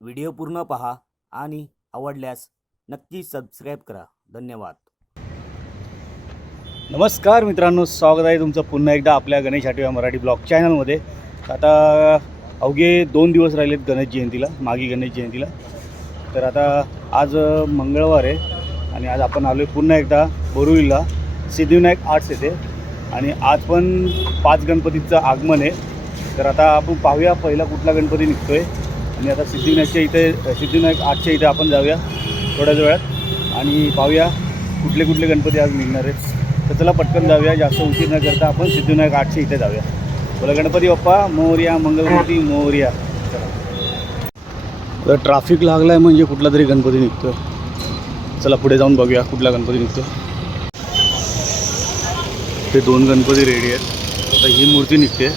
Video पूर्ण पहा आणि आवडल्यास नक्की सबस्क्राईब करा. धन्यवाद. नमस्कार मित्रांनो, स्वागत आहे तुमचं पुन्हा एकदा आपल्या गणेश आठवले मराठी ब्लॉग चॅनलमध्ये. आता अवघे 2 दिवस राहिलेत गणेश जयंतीला, मागी गणेश जयंतीला. तर आता आज मंगळवार आहे आणि आज आपण आलो आहे पुन्हा एकदा बोरिवलीला सिद्धिविनायक आर्ट्स येथे. आणि आज पण 5 गणपतीचं आगमन आहे. तर आता आपण पाहूया पहिला कुठला गणपती निघतो आहे. आणि आता सिद्धिविनायक आर्ट्सच्या इथे आपण जाऊया थोड्याच वेळात आणि पाहूया कुठले कुठले गणपती आज निघणार आहेत. तर चला पटकन जाऊया, जास्त उशीर न करता आपण सिद्धिविनायक आर्ट्सच्या इथे जाऊया. बोला गणपती बाप्पा मोरया, मंगलमूर्ती मोरया. तर ट्रॅफिक लागला आहे म्हणजे कुठला तरी गणपती निघतो. चला पुढे जाऊन बघूया कुठला गणपती निघतो. ते 2 गणपती रेडी आहेत. आता ही मूर्ती निघते.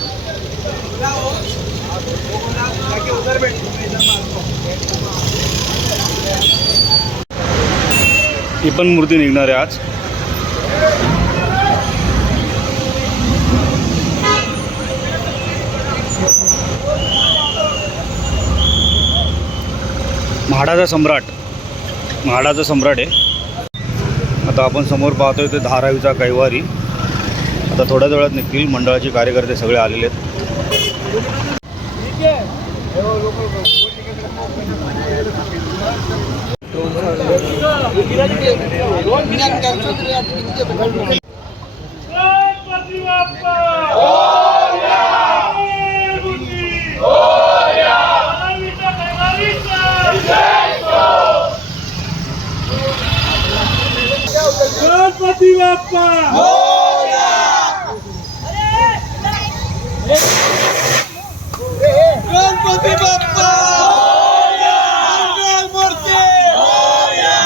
ही पण मूर्ती निघणार आहे आज. म्हाडाचा सम्राट आहे. आता आपण समोर पाहतोय ते धारावीचा कैवारी. आता थोड्याच वेळात निघतील. मंडळाचे कार्यकर्ते सगळे आलेले आहेत. गणपती बाप्पा मोरया. गणपती बाप्पा मोरया. मंगलमूर्ती मोरया.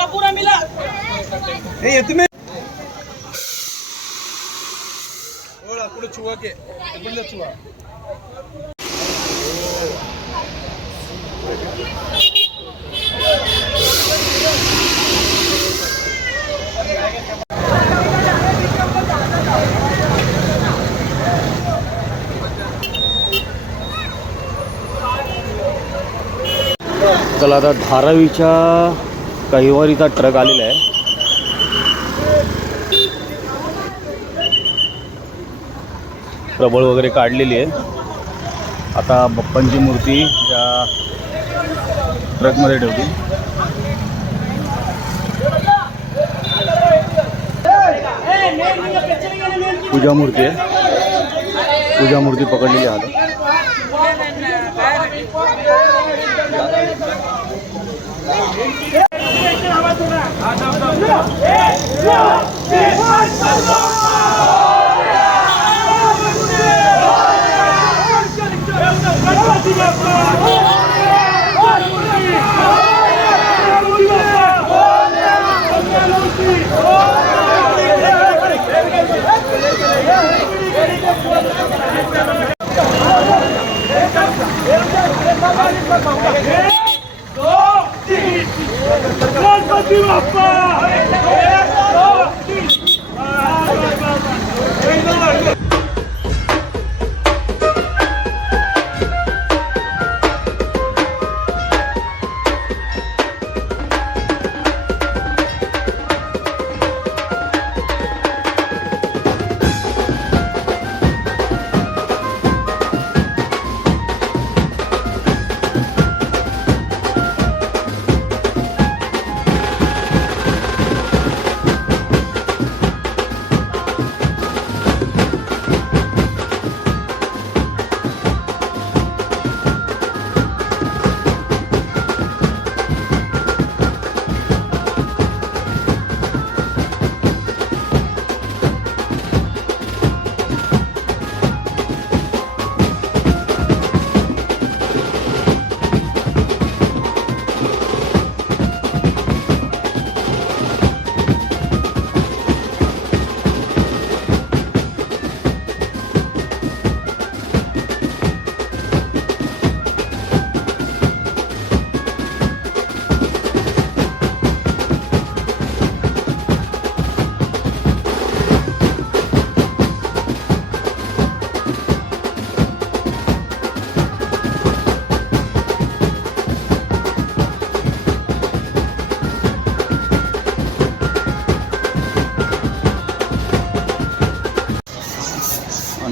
कपूरा मिला पुढे छुआ के पुढे छुआ. चला आता धारावीच्या कैवारीचा ट्रक आलेला आहे. प्रबळ वगैरे काढलेली आहे. आता बाप्पांची मूर्ती या ट्रकमध्ये ठेवली. पूजा मूर्ती आहे. पूजा मूर्ती पकडलेली आहे. गणपती बाप्पा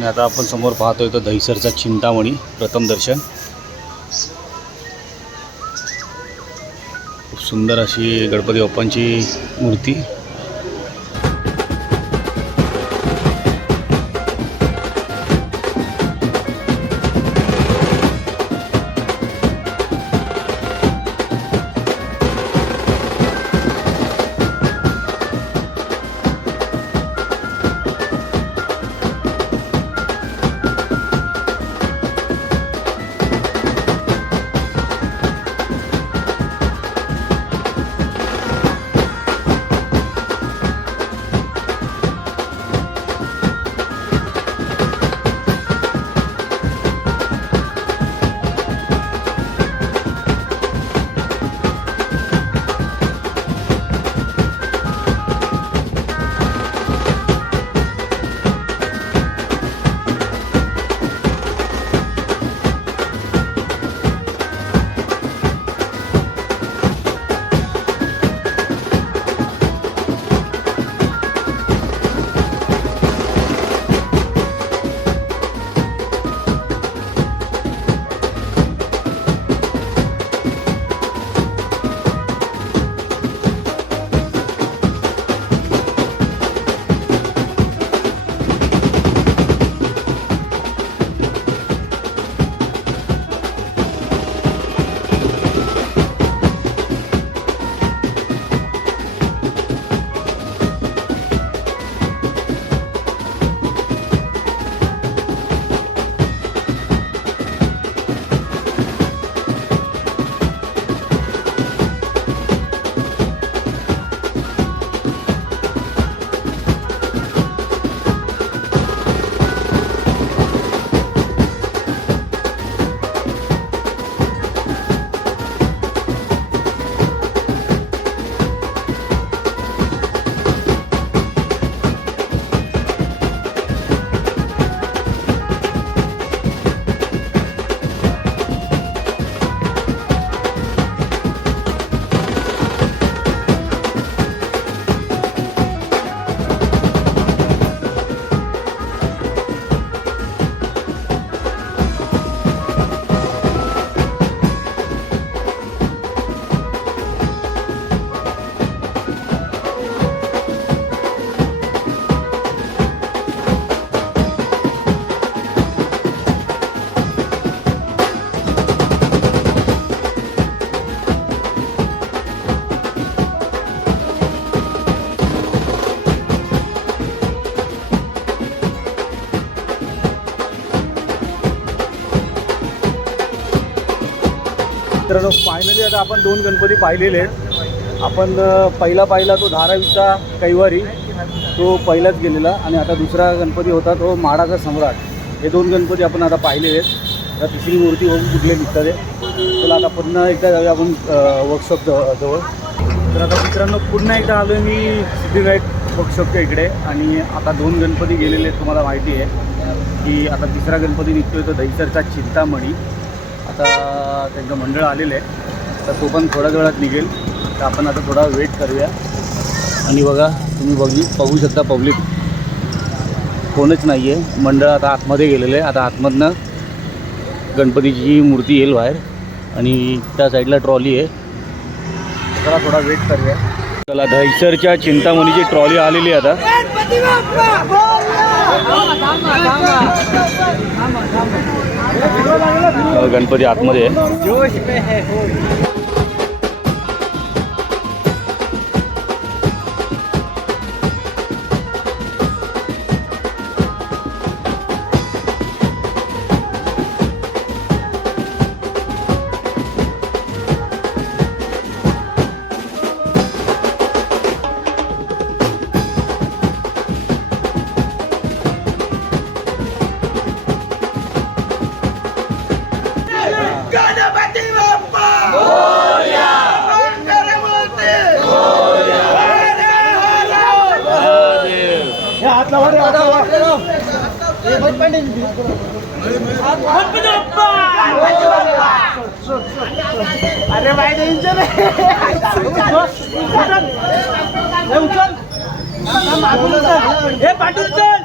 आणि आता आपण समोर पाहतोय तो दहिसरचा चिंतामणी प्रथम दर्शन. खूप सुंदर अशी गणपती बाप्पांची मूर्ती. मित्रांनो, फायनली आता आपण 2 गणपती पाहिलेले आहेत. आपण पहिला पाहिला तो धारावीचा कैवारी, तो पहिलाच गेलेला. आणि आता दुसरा गणपती होता तो माडाचा सम्राट. हे 2 गणपती आपण आता पाहिलेले आहेत. आता तिसरी मूर्ती बघून कुठले निघतात आहे. चला आता पुन्हा एकदा जाऊया आपण वर्कशॉप जवळ. तर आता मित्रांनो, पुन्हा एकदा आलो मी सिद्धिविनायक वर्कशॉपच्या इकडे. आणि आता 2 गणपती गेलेले आहेत. तुम्हाला माहिती आहे की आता तिसरा गणपती निघतो आहे तो दहिसरचा चिंतामणी. आता त्यांचं मंडळ आलेलं आहे, तर तो पण थोड्या वेळात निघेल. तर आपण आता थोडा वेट करूया. आणि बघा, तुम्ही बघू शकता पब्लिक कोणच नाही आहे. मंडळ आता आतमध्ये गेलेलं आहे. आता आतमधनं गणपतीची मूर्ती येईल बाहेर आणि त्या साईडला ट्रॉली आहे. जरा थोडा वेट करूया. चला, दहिसरच्या चिंतामणीची ट्रॉली आलेली आहे आता. गणपती आतमध्ये आहे. अरे भाई टेंशन हे पाठवून चल.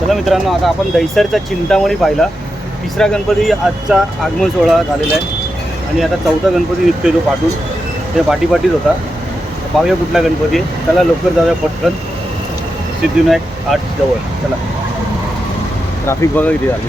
चला मित्रांनो, आता आपण दहिसरचा चिंतामणी पाहिला. तिसरा गणपती आजचा आगमन सोहळा झालेला आहे आणि आता चौथा गणपती निघतोय तो पाठून. त्या पाठीपाठीच होता. पाहूया कुठला गणपती आहे. चला लवकर जाऊया पटकन सिद्धिविनायक आर्ट जवळ. चला, ट्रॅफिक बघा किती झाली.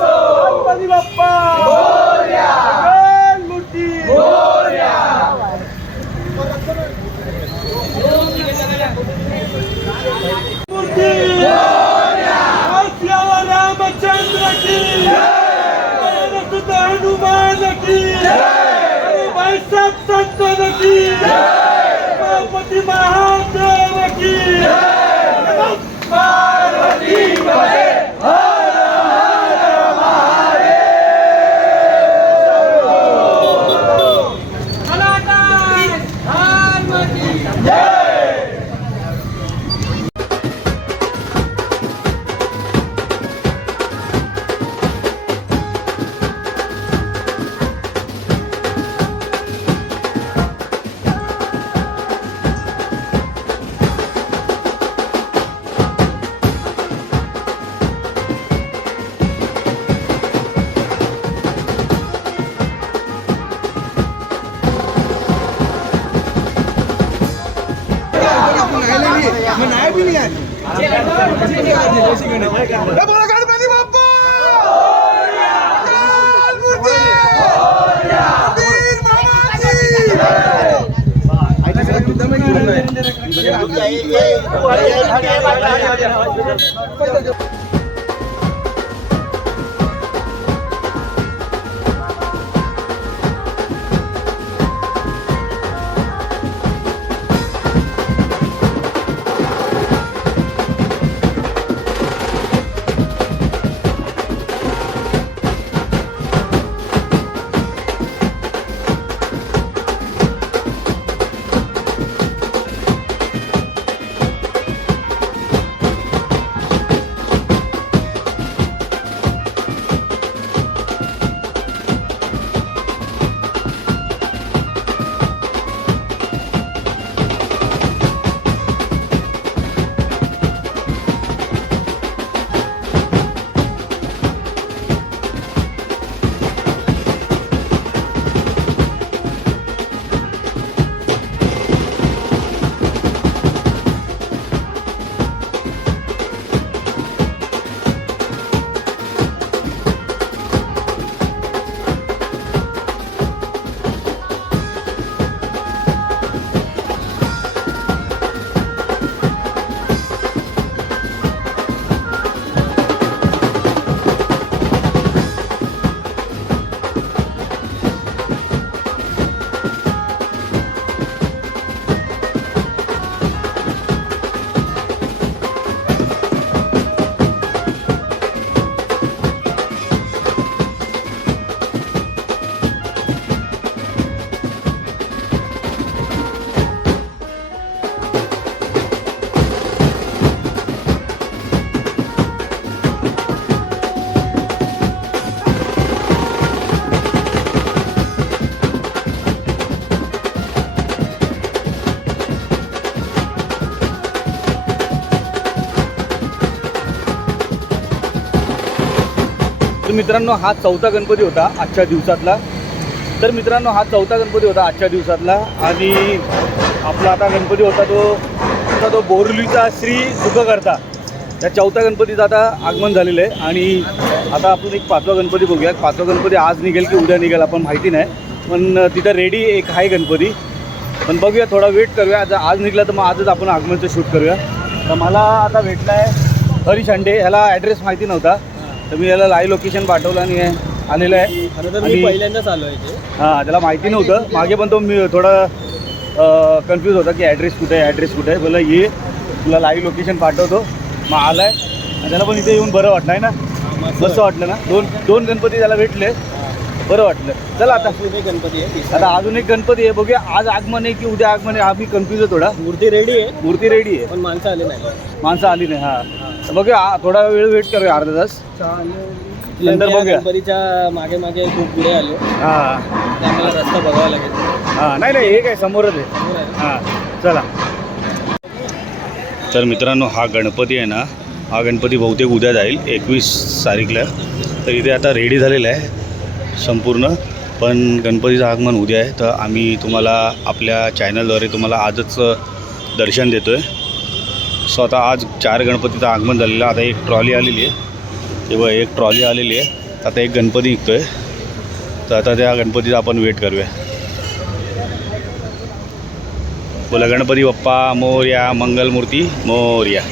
गणपती बाप्पा मूर्ती मूर्ती रामचंद्र की हनुमान की भाई सब संतन की गणपति महादेव की पार्वती बहे बोला गणपती बाप्पा तर मित्रांनो हा चौथा गणपती होता आजच्या दिवसातला. तर मित्रांनो हा चौथा गणपती होता आजच्या दिवसातला आणि आपला आता गणपती होता तो बोरिवलीचा श्री सुखकर्ता. त्या चौथ्या गणपतीचं आता आगमन झालेलं आहे आणि आता आपण एक पाचवा गणपती बघूया. पाचवा गणपती आज निघेल की उद्या निघेल आपण माहिती नाही, पण तिथं रेडी एक आहे गणपती. पण बघूया, थोडा वेट करूया. आज निघला तर मग आजच आपण आगमनचं शूट करूया. तर मला आता भेटला आहे हरीश अंडे. ह्याला ॲड्रेस माहिती नव्हता, तर मी याला लाईव्ह लोकेशन पाठवलं आणि आलेलं आहे. खरं तर मी पहिल्यांदाच आलो आहे इथे. हां, त्याला माहिती नव्हतं मागे, पण तो मी थोडा कन्फ्यूज होता की ॲड्रेस कुठे आहे, ॲड्रेस कुठे आहे. बोला ये, तुला लाईव्ह लोकेशन पाठवतो. मग आला आहे आणि त्याला पण इथे येऊन बरं वाटलं आहे ना, मस्त वाटलं ना. दोन गणपती त्याला भेटले, बरं वाटलं. चला आता गणपती आहे, आता अजून एक गणपती आहे, बघूया आज आगमन आहे की उद्या आगमन आहे. आम्ही कन्फ्यूज आहे थोडा. मूर्ती रेडी आहे, मूर्ती रेडी आहे पण माणसं आले नाही. माणसं आली नाही. हां, बघूया थोडा वेळ वेट करूया, अर्धा तास नंतर बघूया. गणपतीच्या मागे मागे खूप पुढे आलो, हां त्यामुळे रस्ता बघावा लागेल. हां, नाही हे काय समोरच आहे. हां, चला. तर मित्रांनो हा गणपती आहे ना, हा गणपती बहुतेक उद्या जाईल 21 तारीखला. तर इथे आता रेडी झालेला आहे संपूर्ण, पण गणपतीचं आगमन उद्या आहे. तर आम्ही तुम्हाला आपल्या चॅनलद्वारे तुम्हाला आजच दर्शन देतो आहे. सो आता आज 4 गणपतीचं आगमन झालेलं आहे. आता एक ट्रॉली आलेली आहे, तेव्हा एक ट्रॉली आलेली आहे. आता एक गणपती निघतो आहे, तर आता त्या गणपतीचा आपण वेट करूया. बोला गणपती बाप्पा मोरया, मंगलमूर्ती मोरया.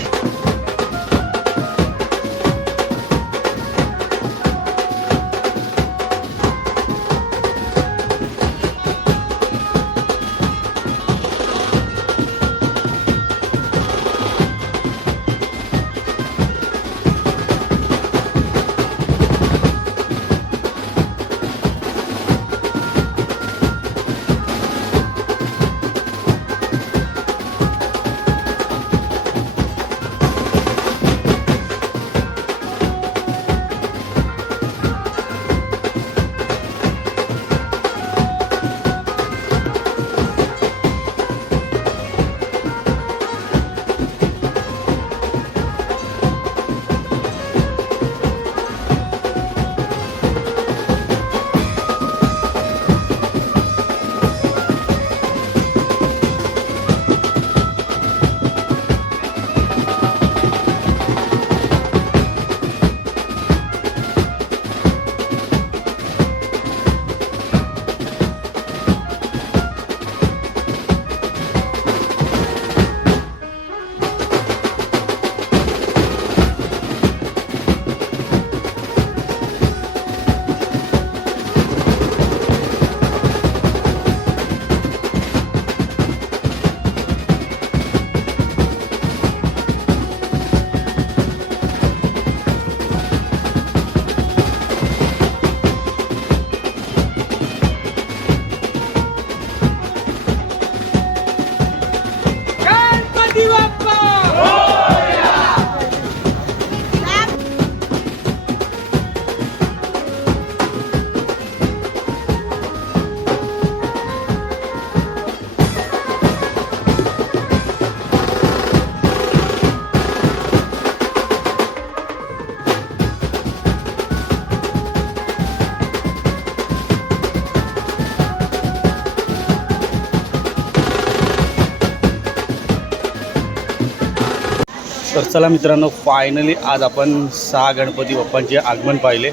तर चला मित्रांनो, फायनली आज आपण 6 गणपती बाप्पांचे आगमन पाहिले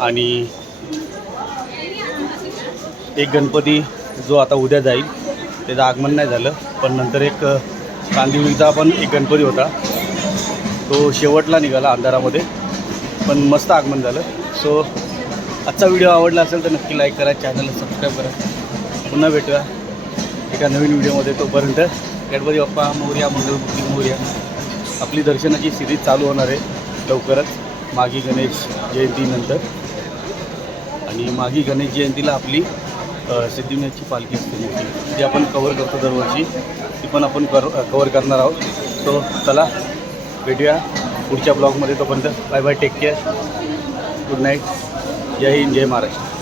आणि एक गणपती जो आता उद्या जाईल त्याचं आगमन नाही झालं, पण नंतर एक कांदिवलीचा पण एक गणपती होता, तो शेवटला निघाला अंधारामध्ये, पण मस्त आगमन झालं. सो आजचा व्हिडिओ आवडला असेल तर नक्की लाईक करा, चॅनलला सबस्क्राईब करा. पुन्हा भेटूया एका नवीन व्हिडिओमध्ये. तोपर्यंत गणपती बाप्पा मोरया, मंगलमूर्ती मोरया. आपली दर्शनाची सिरीज चालू होणार आहे लवकरच माघी गणेश जयंतीनंतर. आणि माघी गणेश जयंतीला आपली सिद्धिविनायकची पालखी असते मोठी, जी आपण कवर करतो दरवर्षी, ती पण आपण कवर करणार आहोत. सो चला भेटूया पुढच्या ब्लॉगमध्ये. तोपर्यंत bye bye, take care, good night, जय हिंद, जय महाराष्ट्र.